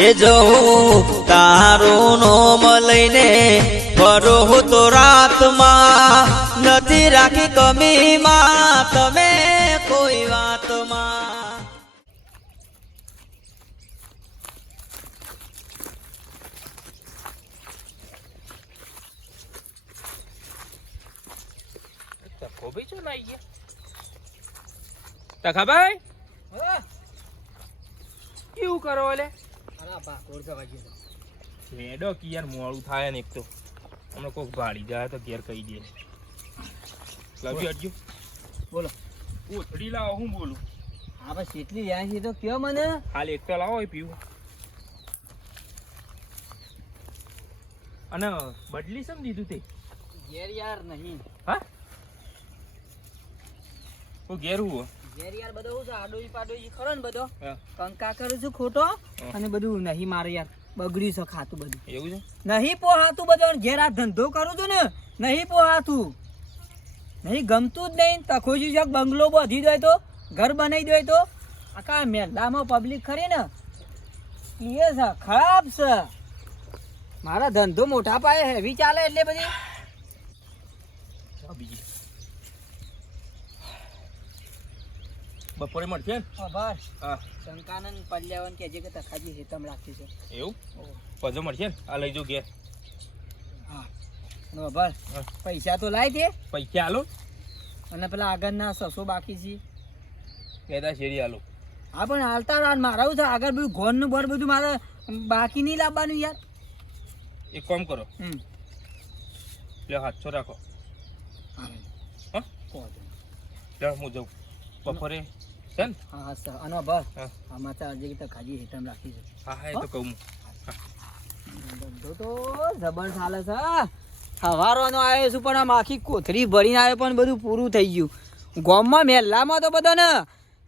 એ જવું તારું નોમ લઈને ફરો તો રાતમાં નથી રાખી કમીમાં તમે કોઈ વાતમાં. કોબી ચો લાઈ ગયા તખાભાઈ કેવું કરો ઓલે હેડો કે યાર મોડું થાય ને એક તો હમણાં કોક ભાડી જાય તો ઘેર કહી દે લાવજો અડજો બોલો ઉથડી લાવો હું બોલું હા બસ એટલી રહ્યા છે તો કયો મને હાલ એક તો લાવો એ પીવું અને બદલી સમ દીધું તે ઘેર યાર નહીં હા ઓ ઘેર હું ઘેર યાર બધો હું છે આડોઈ પાડોઈ ખરો ને બધો હા કંકા કરું છું ખોટો અને બધું નહીં મારે યાર બગડ્યું છે ખાતું બધું એવું છે નહીં પોહાતું બધું ઘેર આ ધંધો કરું છું ને નહીં પોહાતું નહીં ગમતું જ નહીં તખોજી શક બંગલો બાંધી દો તો ઘર બનાવી દો તો આખા મેલામાં પબ્લિક ખરી ને એ છે ખરાબ છે મારા ધંધો મોટા પાયે હેવી ચાલે એટલે બધી બીજી બપોરે મળશે ને ખબર હા શંકાનંદ પલ્યાવન કે જે કે તખાજી હેતમ રાખી છે એવું પછી મળશે ને આ લઈ જાઉં ઘેર હા બરાબર પૈસા તો લાય તે પૈસા આલો અને પેલા આગળના 600 બાકી છે કેદા શેરી આલો હા પણ હાલતા રાત મારાવું છે આગળ બધું ઘોરનું બર બધું મારે બાકી નહીં લાવવાનું યાર એક કામ કરો લે 700 રાખો હા લે હું જાઉં બપોરે છે ને હા હા સર આનો બસ હા આમાં તો આજે તો ખાજી હેતમ રાખી છે હા હા એ તો કહું ધંધો તો જબર ચાલે છે સવારનો આવ્યો છું પણ આમ આખી કોથળી ભરીને આવ્યો પણ બધું પૂરું થઈ ગયું ગામમાં મેલામાં તો બધો ને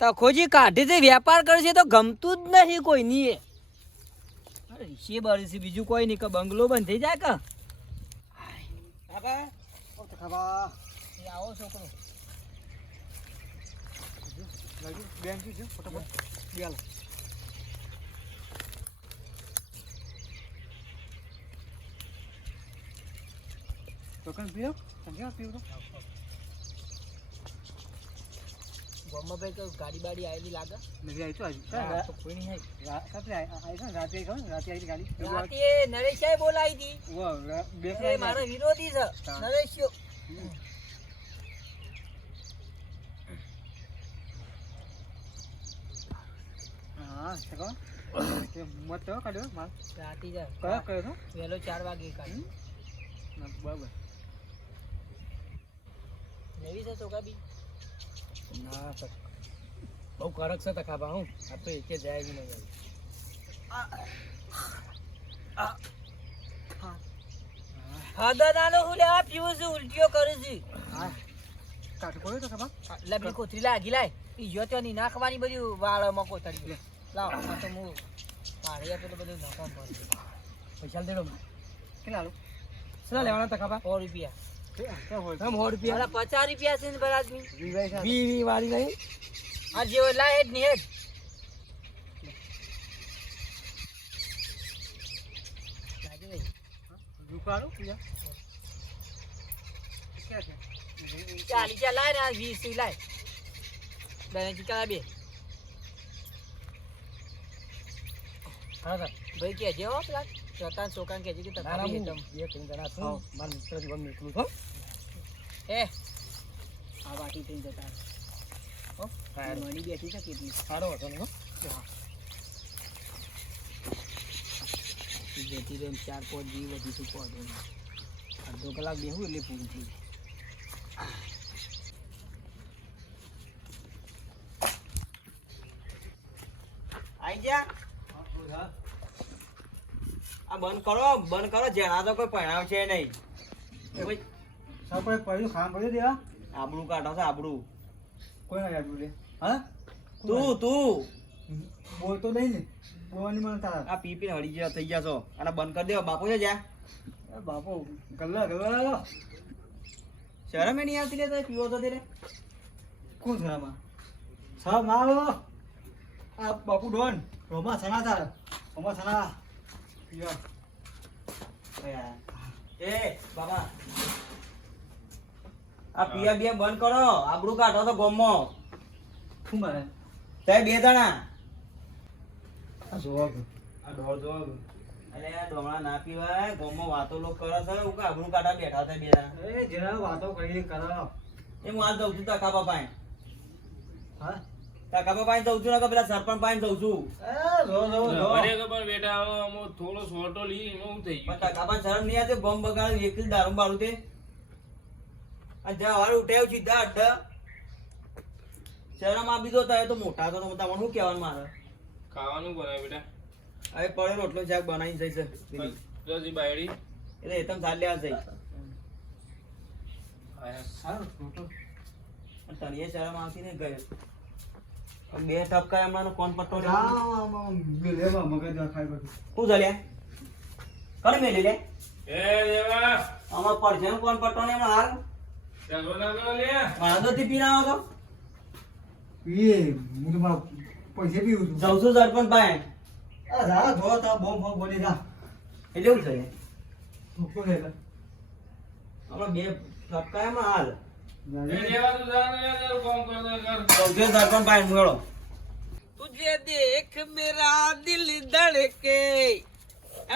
તખોજી કાઢી તે વેપાર કરે છે તો ગમતું જ નહીં કોઈ ની અરે શે બળી છે બીજું કોઈ નહીં કે બંગલો બંધ થઈ જાય કે આવો છોકરો ગાડી બાડી આવેલી લાગે કોઈ નહીં રાતે નરેશ બોલાવી હતી મારો વિરોધી છે નરેશ વહેલો 4 વાગે કાઢ્યો બરાબર લેવી છે ચોકા બી ના બહુ કડક છે તખાબા હું આ તો એકે જાય બી નહીં હા દાદાનો હું લે આ પીવું છું ઉલટીઓ કરું છું હા કાટ કોયો તખાબા લબી કોથરી લાગી લાય ઈ જો તો ની નાખવાની બધી વાળમાં કોથરી લાવ આ તો હું પાડ્યા તો બધું નાખવા પડે પૈસા દેડો કેટલા આલો કેટલા લેવાના તખાબા 100 રૂપિયા हम 100 रुपया 50 रुपया से पर आदमी वी वाली नहीं आज जो लाए हेड नहीं हेड लागे नहीं रुकारो क्या क्या है 40 लाए ना 20 लाए दाने की कला बे हां सर भाई के जे हो प्लान ચોથા ચોકાન કે જે કે તખાબી એકદમ બે ત્રણ જણા છો માર મિત્ર જીવન નીકળું છો એ આ વાટી થઈ જતા હો ટાયર મણી બેઠી છે કેટલી સારો હતો ને હો જેથી રેમ 4-5 જી વધી શું કહો દો અડધો કલાક બેહું એટલે પૂરું થઈ આઈ જા આ બંધ કરો જેના તો કોઈ પરિણામ છે નહીં ભાઈ સર કોઈ પડ્યું ખામ પડ્યું દેવા આબડું કાઢો છે આબડું કોઈ ના આબડું લે હા તું બોલતો નહીં ને બોલવાની મને તારા આ પી પીને હળી ગયા થઈ ગયા છો અને બંધ કરી દેવા બાપુ છે જા બાપુ ગલ્લા શરમ એ નહીં આવતી લે તો પીવો તો તેરે કોણ શરમ આ સબ મારો આ બાપુ ડોન રોમા સનાતા એ બાબા આ પિયા બિયા બંધ કરો આબરૂ કાઢો તો ગોમમાં શું મારે તે બે જણા આ જોવા આ ઢોર જો અલે આ ડોમણા ના પીવાય ગોમમાં વાતો લોક કરે છે હું કે આબરૂ કાઢા બેઠા છે બે જણા એ જરા વાતો કરી કરો એ હું આ જઉં છું તકાબા પાસે હા તકાબા પાસે જઉં છું ને કે પેલા સરપંચ પાસે જઉં છું એ જો અરે ખબર બેટા હવે અમો થોડો સોટો લી એમાં હું થઈ પણ ગયું તકાબા શરમ નહીં આવતી ગોમ બગાડ એકલી દારૂ બારું તે આ જા વાળું ઉઠાવ સીધા અડ્ડા શરમ આપી દો તો મોટા તો તમને શું કહેવાનું મારે ખાવાનું બનાવે બેટા હવે પડે રોટલો શાક બનાવી જઈ છે રજી બાયડી એટલે એ તમે ચાલ્યા જઈ આયા સારું ફોટો તને શરમ આવતી ને ગયો બે ટપકા હમણાં કોણ પટ્ટો શું ચાલ્યા કોને મેલી લે એ દેવા અમાર પડશે ને કોણ પટ્ટો ને હમણાં હાલ ચાલો ના કરો લે વાંધોથી પીને આવો પૈસે પીવું છું તો જઉં છું સરપંચ પાસે જો તા બોમ બોમ બોલી જા એટલે એવું છે ધોકો લે હમણાં બે ટપકા હમણાં હાલ એ દેવા તું જા ને યાર કામ કરતો કર જઉં છું સરપંચ પાસે મેળો तुझे देख मेरा दिल धड़के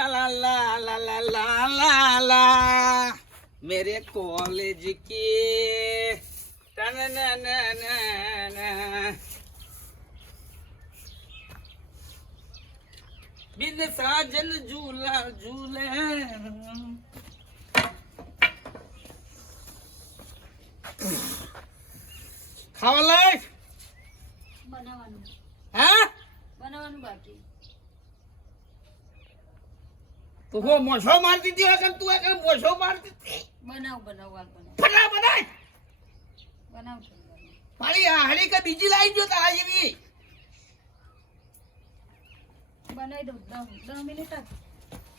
ला ला ला ला ला ला ला मेरे कॉलेज की टन न न न न बिन साजन झूला झूले खावा लायक બનાવવાનું હા બનાવવાનું બાકી તો હું મોછો મારતી હતી વગર તું એક મોછો મારતી હતી બનાવ બનાવ હાલ બનાવ ફટા બનાય બનાવ મારી હાડી કે બીજી લાવી જો તારા જેવી બનાવી દઉં 10 મિનિટ જ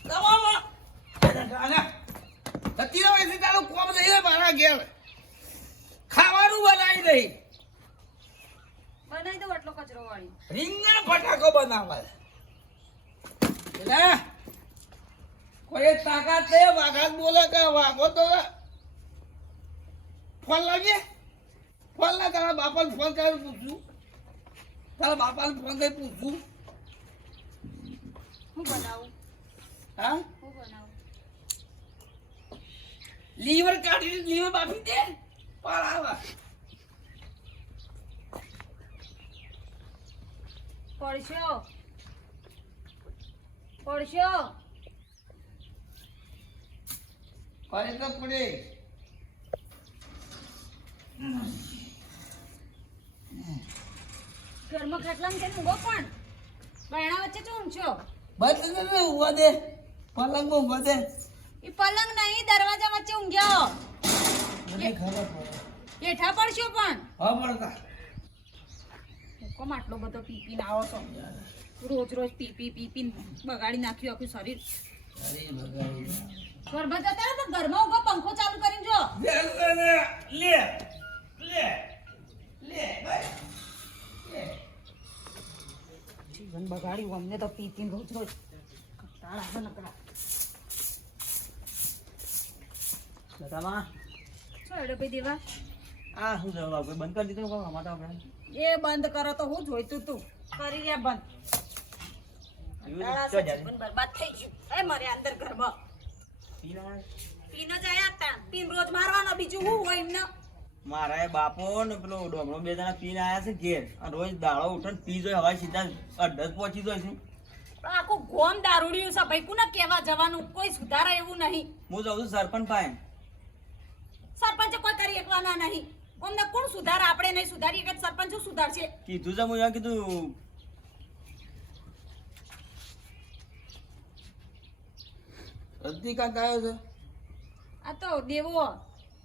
દવામાં ગાના તતી નો એસી તારો કોમ જઈએ મારા ઘેર ખાવાનું બનાવી દઈ બનાવી દઉં આટલો કચરો વાળી રીંગણ ફટાકો બનાવે એટલે કોઈ તાકાત છે વાઘાત બોલે કે વાઘો તો ફોન લાગે ફોન લા તારા બાપાને ફોન કરી પૂછું તારા બાપાને ફોન કરી પૂછું હું બનાવું હા હું બનાવું લીવર કાઢીને લીવર બાફી દે પડાવા પડશો પડશો કરે તો પડે ઘરમાં ખાટલામાં જઈને ઊંઘો પણ બાયણા વચ્ચે શું ઊંઘશો બંધ કરે ઉભા દે પલંગ ઉભા દે એ પલંગ નહીં દરવાજા વચ્ચે ઊંઘ્યો મને ખબર પડે હેઠા પડશો પણ હા પડતા કોમ આટલો બધો પી પીને આવો છો રોજ રોજ પી પીને બગાડી નાખ્યું આખું શરીર અરે બગાડી ઘરમાં જતા રહો તો ઘરમાં ઊંઘો પંખો ચાલુ કરીને જો લે લે લે લે ભાઈ જીવન બગાડ્યું અમને તો પી પીને રોજ રોજ કંટાળ આવે નકરા બતામાં શું હેડો ભાઈ દેવા આ શું જવાબ કોઈ બંધ કરી દીધું કામ માટે આપણે એ બંધ કરો તો હું જોઈતું તું કરી લે બંધ કંટાળા છે, જીવન બરબાદ થઈ ગયું એ મારે અંદર ઘરમાં પીનો જાય હતા પીન રોજ મારવાનો બીજું હું હોય એમને મારા એ બાપો ને પેલો ડોમણો બે જણા પીને આયા છે ઘેર અને રોજ દાડો ઉઠીને પી જોઈ હવે સીધા અડધા જ પહોંચી જાય છે પણ આખું ગોમ દારૂડિયું છે ભાઈ કોને કહેવા જવાનું કોઈ સુધારા એવું નહીં હું જાઉં છું સરપંચ પાસે સરપંચે કોઈ કરી એકવાના નહીં અમને કોણ સુધારા આપણે નહીં સુધારીએ કે સરપંચ શું સુધારશે કીધું છે હું કીધું રજનીકાંત આવ્યો છે આ તો દેવો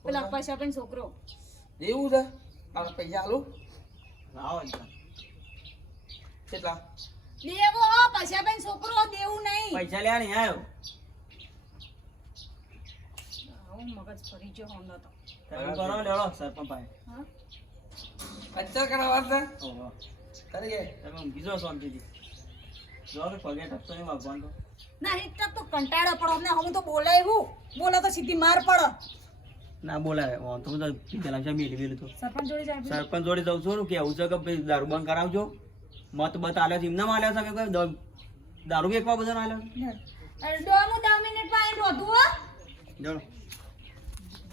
પેલા પૈસા પણ છોકરો એવું છે મારા પૈસા આલું આવો જ. કેટલા દેવો પૈસા પણ છોકરો દેવું નહીં પૈસા લેવા નહીં આવ્યો આવું મગજ ફરી ગયો હમણાં તો તમે કરો લેવડો સરપંચ પાસે હા અચ્છા કરાવવા છે ઓહો તારે કે તમે ઊંઘી જાઓ શાંતિથી જો કે પગે ટપતો નહીં ભગવાન તો ના હિટ તો કંટાળો પડો અમને હું તો બોલે એવું બોલો તો સીધી માર પડો ના બોલાય તો હું તો પેલા છે મેલી મેલું તો સરપંચ જોડે જાય સરપંચ જોડે જઉં છું કે એવું છે કે ભાઈ દારૂ બંધ કરાવજો મત બત આલ્યો છે એમને આલ્યો છે કે દારૂ વેચવા બધા આલ્યો અરે ડોમો 10 મિનિટમાં આવીને રોધું હો જાણો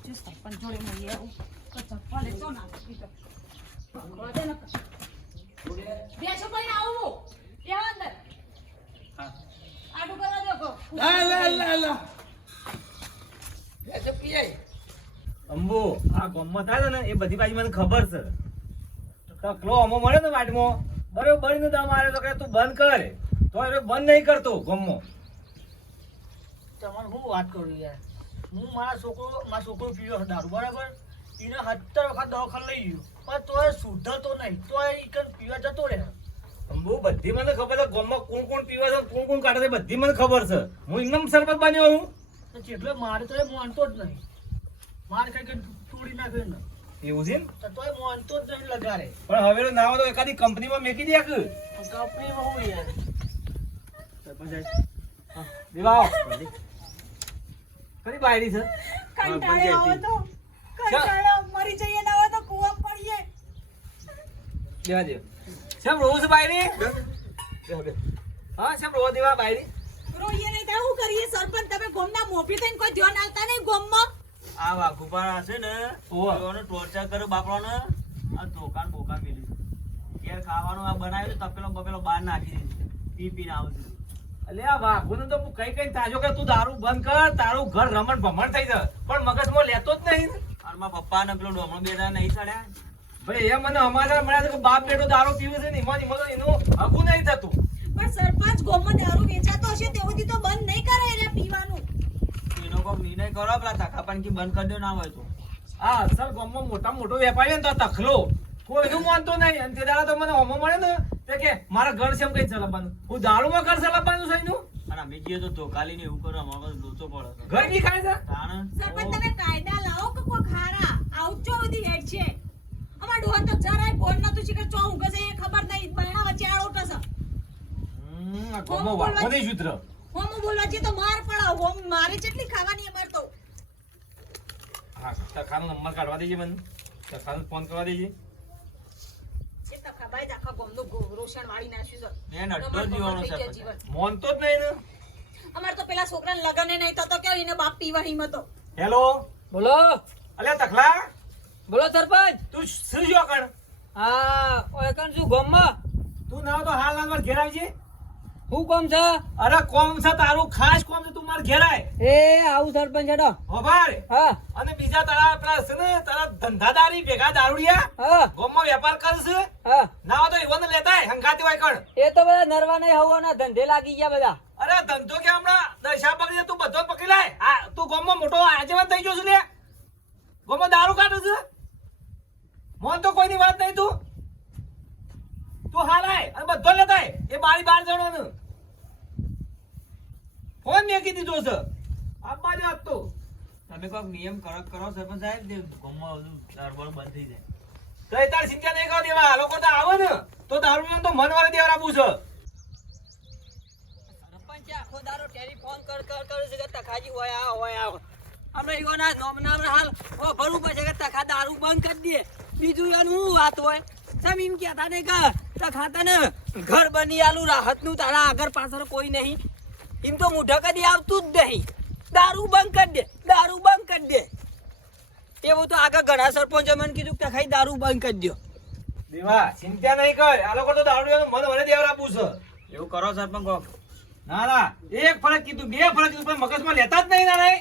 જો સરપંચ જોડે મળીએ આવું તો ચપ્પલ લેતો ના પીતો પકડો દે ન બેસો ભાઈ આવું કેવા અંદર હા આડું કરવા દો કો લા એ પીએ અંબુ આ ગમત થાય છે ને એ બધી બાજુ મને ખબર છે તકલો અમો મળે ને વાટમાં બરોબર નું દામ આવે તો કે તું બંધ કર તો એ બંધ નહીં કરતો ગમો તમને હું વાત કરું યાર હું મારા છોકરો પીયો દારૂ બરાબર એને 70 વખત દવાખાને લઈ ગયો પણ તોય સુધરતો નહીં તોય ઈ કન પીવા જતો રહે અંબુ બધી મને ખબર છે ગમમાં કોણ કોણ પીવે છે કોણ કોણ કાઢે છે બધી મને ખબર છે હું એકદમ સરપંચ બન્યો હું તો જેટલો મારે તો એ માનતો જ નહીં માર કઈ તોડી નાખ્યો ને એવું છે ને? તો તોય માનતો જ નહીં લગાડે પણ હવે ના હોય તો એકાદી કંપનીમાં મેકી દે કે કંપનીમાં હું યાર સરપંચ હા દેવા આવો કઈ બાયરી છે કંટાળે આવો તો કંટાળો મરી જઈએ ના હોય તો કૂવા પડીએ દેવા દે શેમ રોજ બાયરી હા શેમ રોજ દેવા બાયરી રોઈએ નહીં તો શું કરીએ સરપંચ તમે ગોમના મોભી થઈને કોઈ ધ્યાન આલતા નહીં ગોમમાં આ વાઘુપા છે ને ઓવા. એઓને ટોર્ચર કર્યો બાપરાને આ દોકાન બોકાન મેલી ઘેર ખાવાનું આ બનાવ્યું તપેલો બપેલો બહાર નાખી દીધું પીને આવતું અલે આ વાઘોને તો હું કઈ કઈ તાજો કે તું દારૂ બંધ કર તારું ઘર રમણ ભમણ થઈ જાય પણ મગજમાં લેતો જ નહીં ને. અને મારા પપ્પા ને પેલો ડોમણો બે જણા નહીં ચડ્યા ભાઈ એ મને અમારા મળ્યા છે કે બાપ બેટો દારૂ પીવે છે ને એમાં એનું હગું નહીં થતું પણ સરપંચ ગોમમાં દારૂ વેચાતો હશે તેઓથી તો બંધ નહીં કરે એને પીવાનું એનો કોઈક નિર્ણય કરો પેલા તકાપણ કે બંધ કરી દો ના હોય તો આ અસલ ગામમાં મોટા મોટો વેપારી હોય ને તો તખલો કોઈનું માનતો નહીં અને તે દાડા તો મને હોમો મળે ને તે કે મારા ઘર છે એમ કઈ ચલાવવાનું હું દારૂમાં ઘર ચલાવવાનું છે એનું અને અમે જઈએ તો ધોકાલીને એવું કરો અમારો લોચો પડે ઘર બી ખાય છે તાણ સરપંચ તમે કાયદા લાવો કે કોઈ ખારા આવું ચો બધી હેડ છે અમાર ડોહન તો જરાય બોલ નતું શીખર ચો ઊંઘે છે એ ખબર નહીં બહેણા વચ્ચે આળો ટસ આ ગામમાં વાઘો નહીં સુધર હોમ બોલવા જે તો માર પડાવ હોમ મારે કેટલી ખાવાની અમાર તો હા તખાનો નંબર કાઢવા દેજે મને તખાનો ફોન કરવા દેજે એ તો ખબાઈ જ આખા ગોમનું રોશન વાળી નાખ્યું છે મેન અડ્ડો જ જીવાનો છે થઈ ગયા જીવન. મોનતો જ નહીં ને અમાર તો પેલા છોકરાને લગન નહીં થતો કે એને બાપ પીવા હિંમત હતો હેલો બોલો અલે તખલા બોલો સરપંચ તું શું જો કણ હા ઓય કન શું ગોમમાં તું ના હોય તો હાલ હાલ માર ઘેર આવજે હું કોમ છે અરે કોમ છે તારું ખાસ કોમ છે તું માર ઘેર આય એ આવું સરપંચ હેડો હોભાર હા અને બીજા તારા પેલા છે ને તારા ધંધાદારી ભેગા દારૂડિયા હા ગામમાં વેપાર કરશે હા ના હોય તો ઈવન લેતાય હંગાતી હોય કણ એ તો બધા નરવા નહીં હવાના ધંધે લાગી ગયા બધા અરે ધંધો કે હમણાં દશા પકડી તું બધો પકડી લાય આ તું ગામમાં મોટો આજેવાન થઈ ગયો છે લે ગામમાં દારૂ કાઢે છે મોન તો કોઈની વાત નહીં તું હાલ આય અને બધો લેતાય એ બારી બાર જણો ફોન મેકી દીધો છે આ બાજુ આપતો તમે કોઈક નિયમ કડક કરો સરપંચ સાહેબ જે ગામમાં બધું દારૂ બંધ થઈ જાય તો એ તાર ચિંતા નહીં કરો દેવા આ લોકો તો આવે ને તો દારૂ તો મન વાળે દેવા આપું છે સરપંચ આખો દારો ટેલિફોન કર છે કે તખાજી હોય આ આપણે ઈઓના નોમના હાલ ઓ ભરું પછી કે તખા દારૂ બંધ કરી દે બીજું એનું શું વાત હોય સમ એમ કહેતા ને કે તખા તને ઘર બની આલું રાહત નું તારા આગળ પાછળ કોઈ નહીં એમ તો મુઢા કદી આવતું જ નહીં દારૂ બંધ કરી દે એવું તો આગળ ઘણા સરપંચો મને કીધું કે તખાઈ દારૂ બંધ કરી દો દેવા ચિંતા નહીં કર આ લોકો તો દારૂ મન વાળે દેવા આપું છે એવું કરો સરપંચ કોક ના ના એક ફરક કીધું બે ફરક કીધું પણ મગજમાં લેતા જ નહીં ના રે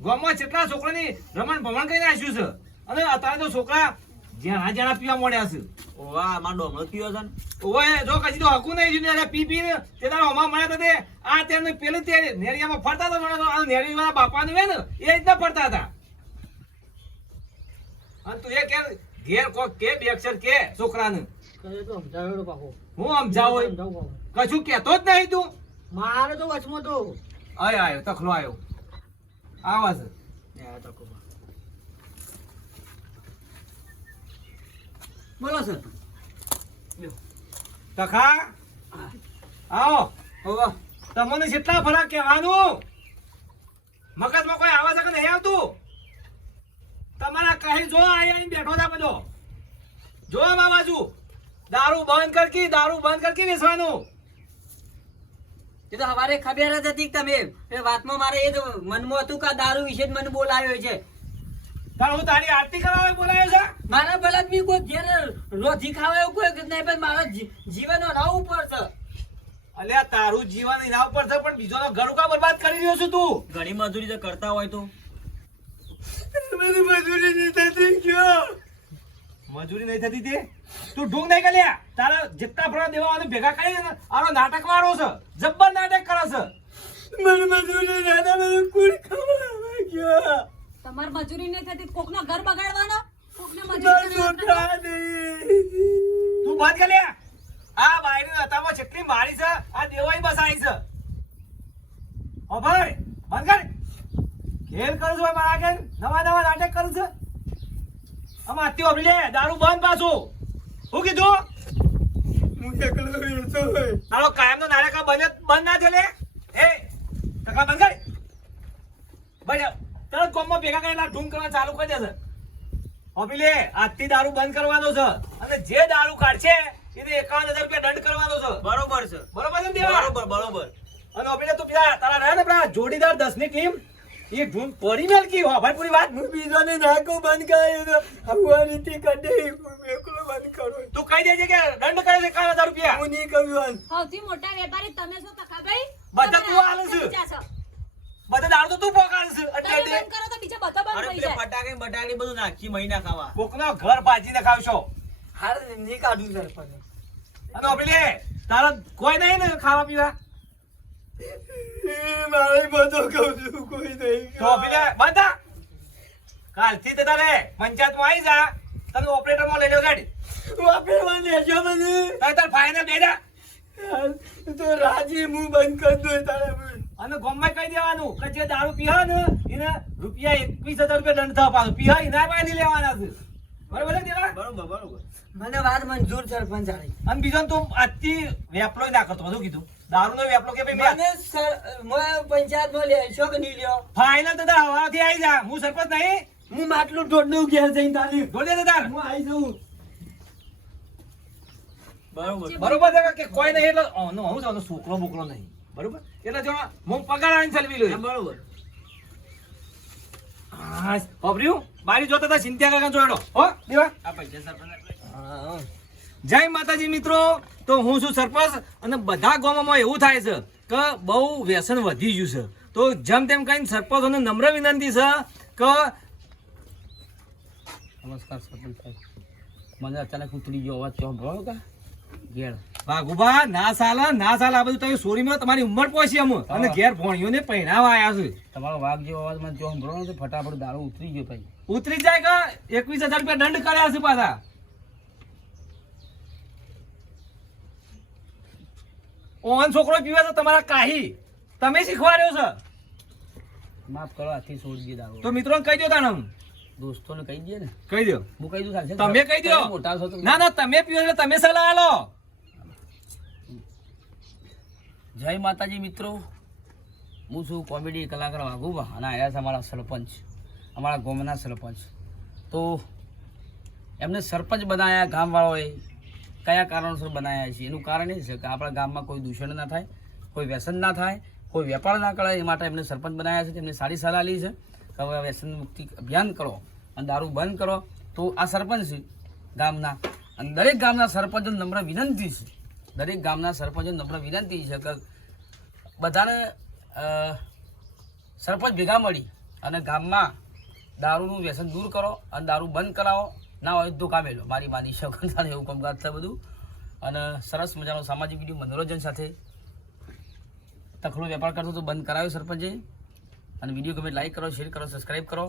ગામમાં કેટલા છોકરાની રમણ ભમણ કરીને આપ્યું છે અને અત્યારે તો છોકરા જ્યાં પીવા મળ્યા છે ઓવા મારો ડોમણો પીવો છે ને ઓય જો કજી તો હકું નહીં જોયું અરે પી પીને તે તારા હોમાં મળ્યા હતા તે આ તેને પેલું તે નેરિયામાં ફરતા હતા મને તો આ નેરી વાળા બાપાનું હે ને એ રીતના ફરતા હતા અને તું એ કે ઘેર કોક કે બે અક્ષર કે છોકરાને હું સમજાવો કશું કેતો જ નહીં તું મારે તો વચમાં તો આયો તખલો આયો આવા છે એ તો કોક બોલો સર તખા આવો હોવા તમને કેટલા ફરક કહેવાનું મગજમાં કોઈ આવાજ કે નહીં આવતું તમારા કહી જો અહીંયા બેઠો હતા બધો જો આ બાજુ દારૂ બંધ કરકી વેચવાનું એ તો હવારે ખબર જ હતી કે તમે એ વાતમાં મારે એ જ મનમાં હતું કે આ દારૂ વિશે જ મને બોલાવ્યો છે. તાર હું તારી આરતી કરવા બોલાયો છે મારા ભલા બી કોઈ ઘેર રોધી ખાવા એવું કોઈ નહીં, પણ મારા જીવન હરાવવું ઉપર છે. અલ્યા તારું જીવન એના ઉપર છે પણ બીજો ઘર કા બરબાદ કરી રહ્યો છું તું ઘણી મજૂરી તો કરતા હોય તો મજૂરી નહીં થતી તે તું ઢૂંગ નહીં કર્યા તારા જેટલા ફળા દેવા ભેગા કરી ને આનો નાટક વાળો છે જબ્બર નાટક કરે છે મને મજૂરી દાદા મને કુલ ખવડાવે ગયો તમાર મજૂરી નહીં થતી તો કોકના ઘર બગાડવાના, કોકને મજૂરી કરતા. તું બંધ કર લ્યા આ બાયરી હતામાં જેટલી મારી છે આ દેવાઈ બસ આવી છે ઓ ભાઈ બંધ કર ખેલ કરું છું મારા આગળ નવા નાટક કરું છે આમાં આતી ઓબલી લે દારૂ બંધ પાછું હું કીધું હું એકલો વેચો તારો કાયમનો નાટક બંધ ના થયો લે એ ટકા બંધ કર ભાઈ તરત કોમમાં ભેગા કરીને ઢૂંગ કરવા ચાલુ કરી દેશે ઓબલી લે આજથી દારૂ બંધ કરવાનો છે અને જે દારૂ કાઢશે એને 51,000 રૂપિયા દંડ કરવાનો છે બરોબર છે બરોબર છે ને દેવા બરોબર અને ઓબલી તું પેલા તારા રહે ને પેલા જોડીદાર 10 ની ટીમ એ ઢૂંગ પડી મેલ કી હો ભાઈ પૂરી વાત હું બીજોને નાકો બંધ કર્યો તો હવા રીતે કડે એકલો બંધ કરો તું કહી દેજે કે દંડ કરે છે 51,000 રૂપિયા હું નહીં કહ્યું સૌથી મોટા વેપારી તમે છો તકાભાઈ. બધા તું આલે છે. બીજા છો. બધા દારૂ તો તું પોકાળ છે તમે એટલે બંધ કરો તો બીજા બધા બંધ અરે થઈ પેલે જાય. ફટાકે બટાકે બધું નાખી મહિના ખાવા કોકનો ઘર ભાજીને ખાવશો હાર નહીં કાઢું સરપંચ. અને ઓબલી તારા કોઈ નહીં ને ખાવા પીવા મારે બધો કહું છું કોઈ નહીં તો ઓબલી બંધા કાલથી તે તારે પંચાયતમાં આવી જા તને ઓપરેટરમાં લઈ લ્યો ગાડી ઓપરેટરમાં લેજો મને તાર ફાઇનલ દે જા તો રાજી હું બંધ કરી દો તારે અને ગોમમાં કહી દેવાનું કે જે દારૂ પીવા ને એને રૂપિયા 21,000 રૂપિયા દંડ થવા પાછું પીવા એના પાસે લેવાના છે બરોબર છે દેવા બરોબર મને વાત મંજૂર સરપંચ આની. અને બીજો તું આજથી વેપલો ના કરતો બધું કીધું દારૂ નો વેપલો કે ભાઈ મને પંચાયતમાં લેશો કે નહીં લ્યો? ફાઇનલ તો તાર હવાથી આવી જા હું સરપંચ નહીં હું માટલું ઢોળનું ઘેર જઈને તારી ઢોળી દે તાર હું આવી જાઉં. બરોબર છે કે કોઈ નહીં એટલે હું જાઉં છોકરો બોકરો નહીં બરોબર એટલે જો હું પગાર આવીને ચલવી લઉં બરોબર હા વાપર્યું બારી જોતા તા ચિંતા કાકા જોડો હો દેવા આ પૈસા સરપંચ જય માતાજી મિત્રો તો હું છું સરપંચ અને બધા ગામોમાં એવું થાય છે કે બહુ વ્યસન વધી ગયું છે તો જેમ તેમ કહીને સરપંચોને નમ્ર વિનંતી છે કે નમસ્કાર સરપંચ સાહેબ મને અચાનક ઉતરી ગયો અવાજ ચો ભરો કા ઘેર ભાગુભા ના સાલ આ બધું તમે સોરીમાં તમારી ઉંમર પહોંચી અમ અને ઘેર ભોણીઓને પહેરાવા આવ્યા છે તમારો વાઘ જેવો અવાજ મને ચો ભરો તો ફટાફટ દારૂ ઉતરી ગયો ભાઈ ઉતરી જાય કે 21,000 રૂપિયા દંડ કર્યા છે પાછા ઓન છોકરો પીવે તો તમારા કાહી તમે શીખવાડ્યો છે માફ કરો આથી છોડી દે દારૂ તો મિત્રોને કહી દો તાણમ દોસ્તોને કહી દે ને કહી દો હું કહી દઉં ચાલશે તમે કહી દો મોટા છો તો ના તમે પીવો એટલે તમે સલાહ આલો જય માતાજી મિત્રો હું છું કોમેડી કલાકાર વાઘુબા અને આવ્યા છે અમારા સરપંચ અમારા ગામના સરપંચ તો એમને સરપંચ બનાવ્યા ગામવાળાઓએ કયા કારણોસર બનાવ્યા છે એનું કારણ એ છે કે આપણા ગામમાં કોઈ દૂષણ ના થાય કોઈ વ્યસન ના થાય કોઈ વેપાર ના કરે એ માટે એમને સરપંચ બનાવ્યા છે તેમને સારી સલાહ લી છે કે હવે વ્યસન મુક્તિ અભિયાન કરો અને દારૂ બંધ કરો તો આ સરપંચ છે ગામના અને દરેક ગામના સરપંચો નમ્ર વિનંતી છે દરેક ગામના સરપંચો નમ્ર વિનંતી છે કે બધાને સરપંચ ભેગા મળી અને ગામમાં દારૂનું વ્યસન દૂર કરો અને દારૂ બંધ કરાવો ના હોય તો કામે લો મારી માની શકતા એવું કામકાજ છે બધું અને સરસ મજાનો સામાજિક વિડીયો મનોરંજન સાથે તખડો વેપાર કરતો તો બંધ કરાવ્યો સરપંચે અને વિડીયો ગમે લાઈક કરો શેર કરો સબસ્ક્રાઈબ કરો